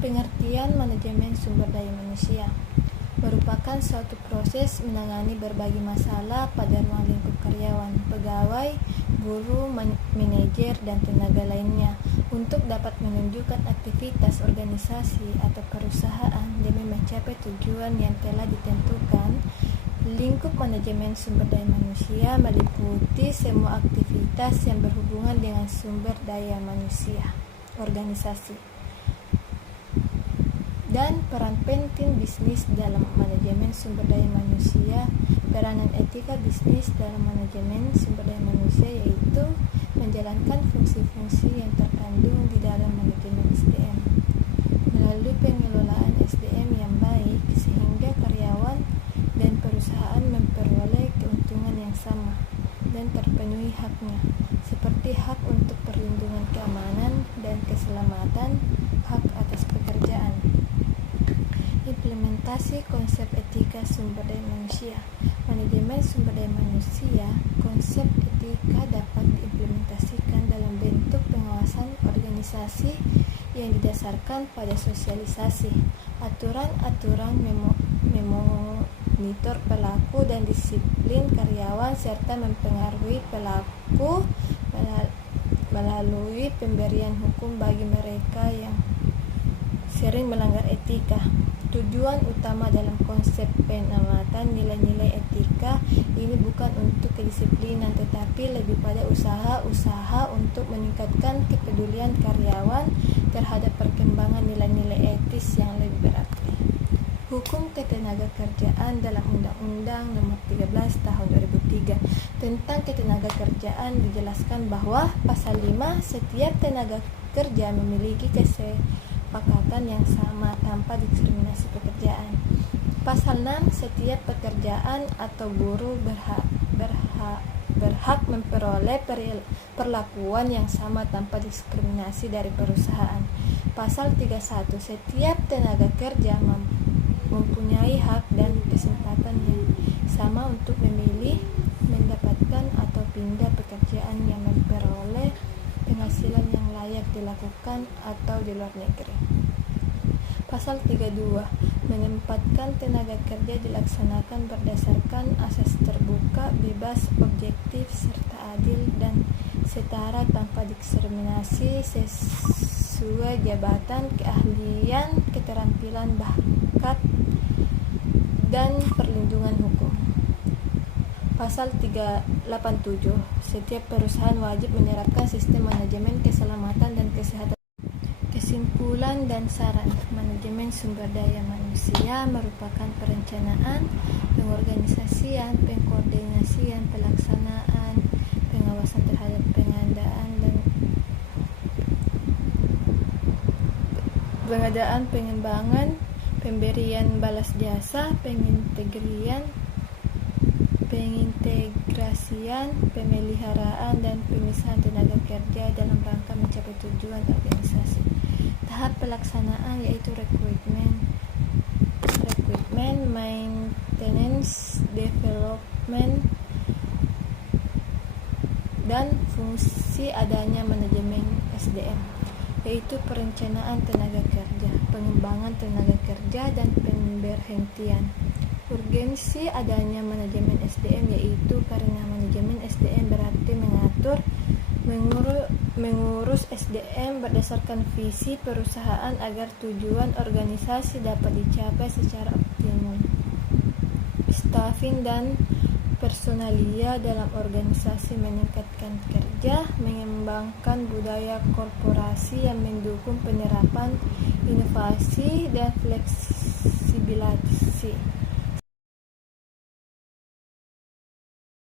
Pengertian manajemen sumber daya manusia merupakan suatu proses menangani berbagai masalah pada ruang lingkup karyawan, pegawai, guru, manajer, dan tenaga lainnya untuk dapat menunjukkan aktivitas organisasi atau perusahaan demi mencapai tujuan yang telah ditentukan. Lingkup manajemen sumber daya manusia meliputi semua aktivitas yang berhubungan dengan sumber daya manusia, organisasi, dan peran penting bisnis dalam manajemen sumber daya manusia. Peranan etika bisnis dalam manajemen sumber daya manusia yaitu menjalankan fungsi-fungsi yang terkandung di dalam manajemen SDM melalui pengelolaan SDM yang baik sehingga karyawan dan perusahaan memperoleh keuntungan yang sama dan terpenuhi haknya, seperti hak untuk perlindungan keamanan dan keselamatan, hak atas pekerjaan. Implementasi konsep etika sumber daya manusia. Manajemen sumber daya manusia, konsep etika dapat diimplementasikan dalam bentuk pengawasan organisasi yang didasarkan pada sosialisasi, aturan-aturan memonitor pelaku dan disiplin karyawan, serta mempengaruhi pelaku melalui pemberian hukum bagi mereka yang sering melanggar etika. Tujuan utama dalam konsep penamatan nilai-nilai etika ini bukan untuk kedisiplinan, tetapi lebih pada usaha untuk meningkatkan kepedulian karyawan terhadap perkembangan nilai-nilai etis yang lebih berarti. Hukum Ketenagakerjaan dalam Undang-Undang Nomor 13 Tahun 2003 tentang Ketenagakerjaan dijelaskan bahwa Pasal 5, setiap tenaga kerja memiliki kesepakatan yang sama tanpa diskriminasi pekerjaan. Pasal 6, setiap pekerjaan atau buruh berhak memperoleh perlakuan yang sama tanpa diskriminasi dari perusahaan. Pasal 31, setiap tenaga kerja mempunyai hak dan kesempatan yang sama untuk memilih, mendapatkan atau pindah pekerjaan yang memperoleh penghasilan yang layak dilakukan atau di luar negeri. Pasal 32, menempatkan tenaga kerja dilaksanakan berdasarkan asas terbuka, bebas, objektif, serta adil dan setara tanpa diskriminasi sesuai jabatan, keahlian, keterampilan, bakat, dan perlindungan hukum. Pasal 387, setiap perusahaan wajib menerapkan sistem manajemen keselamatan dan kesehatan. Kesimpulan dan saran. Manajemen sumber daya manusia merupakan perencanaan, pengorganisasian, pengkoordinasian, pelaksanaan, pengawasan terhadap pengadaan, pengembangan, pemberian balas jasa, pengintegrasian, pemeliharaan, dan pemisahan tenaga kerja dalam rangka mencapai tujuan organisasi. Tahap pelaksanaan yaitu rekrutmen, maintenance, development, dan fungsi adanya manajemen SDM, yaitu perencanaan tenaga kerja, pengembangan tenaga kerja, dan pemberhentian. Urgensi adanya manajemen SDM yaitu karena manajemen SDM berarti mengatur, mengurus SDM berdasarkan visi perusahaan agar tujuan organisasi dapat dicapai secara optimum. Staffing dan personalia dalam organisasi, meningkatkan kerja, mengembangkan budaya korporasi yang mendukung penerapan inovasi dan fleksibilitas.